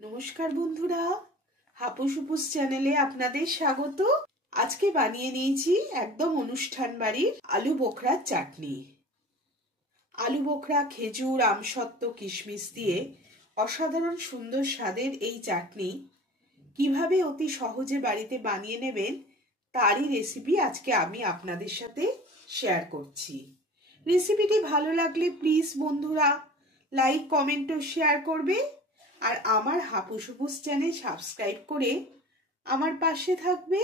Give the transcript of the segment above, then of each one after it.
নমস্কার বন্ধুরা, হাপুস হুপুস চ্যানেলে আপনাদের স্বাগত। আজকে বানিয়ে নিয়েছি একদম অনুষ্ঠান বাড়ির আলু বোখরার চাটনি। আলু বোখরা, খেজুর, আমসত্ত্ব, কিশমিশ দিয়ে অসাধারণ সুন্দর স্বাদের এই চাটনি কিভাবে অতি সহজে বাড়িতে বানিয়ে নেবেন তারই রেসিপি আজকে আমি আপনাদের সাথে শেয়ার করছি। রেসিপিটি ভালো লাগলে প্লিজ বন্ধুরা লাইক, কমেন্ট ও শেয়ার করবে। আর আমার হাপুস হুপুস চ্যানেল সাবস্ক্রাইব করে আমার পাশে থাকবে।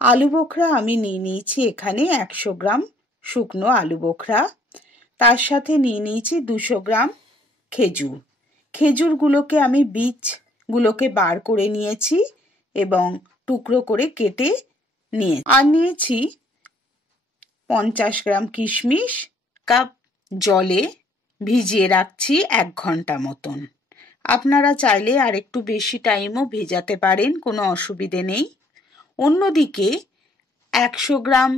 আলু বোখরা আমি নিয়ে নিয়েছি এখানে 100 গ্রাম শুকনো আলু বোখরা। তার সাথে নিয়ে নিয়েছি 200 গ্রাম খেজুর। খেজুরগুলোকে আমি বীজগুলোকে বার করে নিয়েছি এবং টুকরো করে কেটে নিয়ে আর নিয়েছি 50 গ্রাম কিশমিশ। কাপ জলে ভিজিয়ে রাখছি 1 ঘন্টা মতন। আপনারা চাইলে আর একটু বেশি টাইমও ভেজাতে পারেন, কোনো অসুবিধে নেই। অন্যদিকে 100 গ্রাম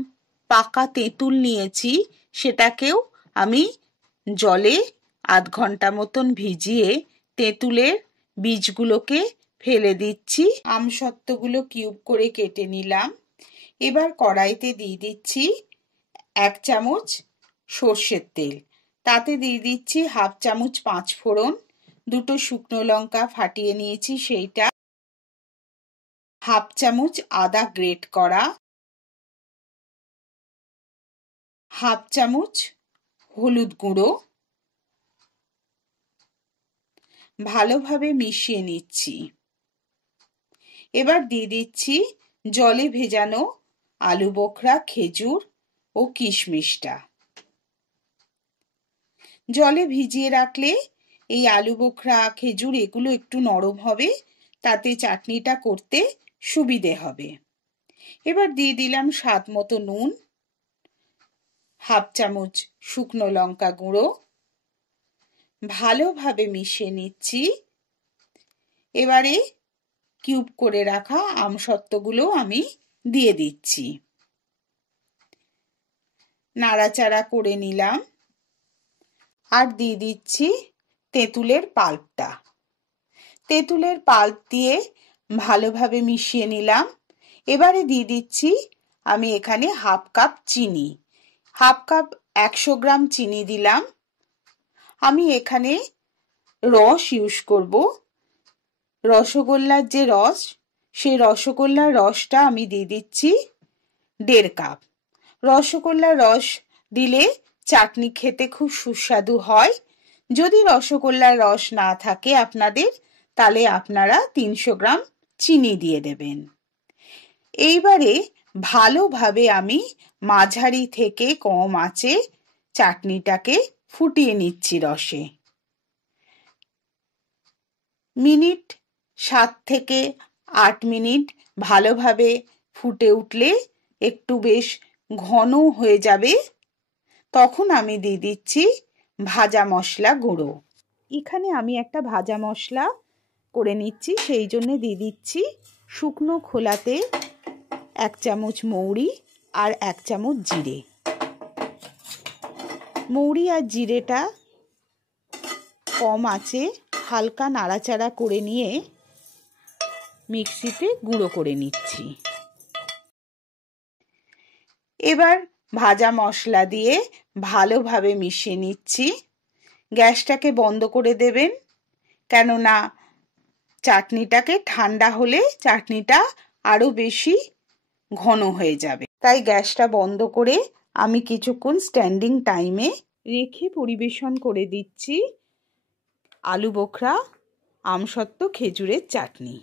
পাকা তেঁতুল নিয়েছি, সেটাকেও আমি জলে আধ ঘন্টা মতন ভিজিয়ে তেঁতুলের বীজগুলোকে ফেলে দিচ্ছি। আমসত্ত্বগুলো কিউব করে কেটে নিলাম। এবার কড়াইতে দিয়ে দিচ্ছি 1 চামচ সর্ষের তেল। তাতে দিয়ে দিচ্ছি হাফ চামচ 5 ফোড়ন, 2টো শুকনো লঙ্কা ফাটিয়ে নিয়েছি সেইটা, হাফ চামচ আদা গ্রেট করা, হাফ চামচ হলুদ গুঁড়ো। ভালোভাবে মিশিয়ে নিচ্ছি। এবার দিয়ে দিচ্ছি জলে ভেজানো আলু বোখরা, খেজুর ও কিশমিশটা। জলে ভিজিয়ে রাখলে এই আলু বোখরা, খেজুর এগুলো একটু নরম হবে, তাতে চাটনিটা করতে সুবিধে হবে। এবার দিয়ে দিলাম স্বাদ মতো নুন, হাফ চামচ শুকনো লঙ্কা গুঁড়ো। ভালোভাবে মিশিয়ে নিচ্ছি। এবারে কিউব করে রাখা আমসত্ত্বগুলো আমি দিয়ে দিচ্ছি। নাড়াচাড়া করে নিলাম। আর দিয়ে দিচ্ছি তেঁতুলের পাল্পটা। তেঁতুলের পাল্প দিয়ে ভালোভাবে মিশিয়ে নিলাম। এবারে দিয়ে দিচ্ছি আমি এখানে হাফ কাপ চিনি। হাফ কাপ 100 গ্রাম চিনি দিলাম। আমি এখানে রস ইউজ করব, রসগোল্লার যে রস, সেই রসগোল্লার রসটা আমি দিয়ে দিচ্ছি 1.5 কাপ। রসগোল্লার রস দিলে চাটনি খেতে খুব সুস্বাদু হয়। যদি রসগোল্লার রস না থাকে আপনাদের, তাহলে আপনারা 300 গ্রাম চিনি দিয়ে দেবেন। এইবারে ভালোভাবে আমি মাঝারি থেকে কম আঁচে চাটনিটাকে ফুটিয়ে নিচ্ছি রসে। মিনিট 7 থেকে 8 মিনিট ভালোভাবে ফুটে উঠলে একটু বেশ ঘন হয়ে যাবে, তখন আমি দিয়ে দিচ্ছি ভাজা মশলা গুঁড়ো। এখানে আমি একটা ভাজা মশলা করে নিচ্ছি, সেই জন্য দিয়ে দিচ্ছি শুকনো খোলাতে 1 চামচ মৌরি আর 1 চামচ জিরে। মৌরি আর জিরেটা কম আঁচে হালকা নাড়াচাড়া করে নিয়ে মিক্সিতে গুঁড়ো করে নিচ্ছি। এবার ভাজা মশলা দিয়ে ভালোভাবে মিশিয়ে নিচ্ছি। গ্যাসটাকে বন্ধ করে দেবেন, কেননা চাটনিটাকে ঠান্ডা হলে চাটনিটা আরো বেশি ঘন হয়ে যাবে। তাই গ্যাসটা বন্ধ করে আমি কিছুক্ষণ স্ট্যান্ডিং টাইমে রেখে পরিবেশন করে দিচ্ছি আলু বোখরা, আমসত্ত্ব, খেজুরের চাটনি।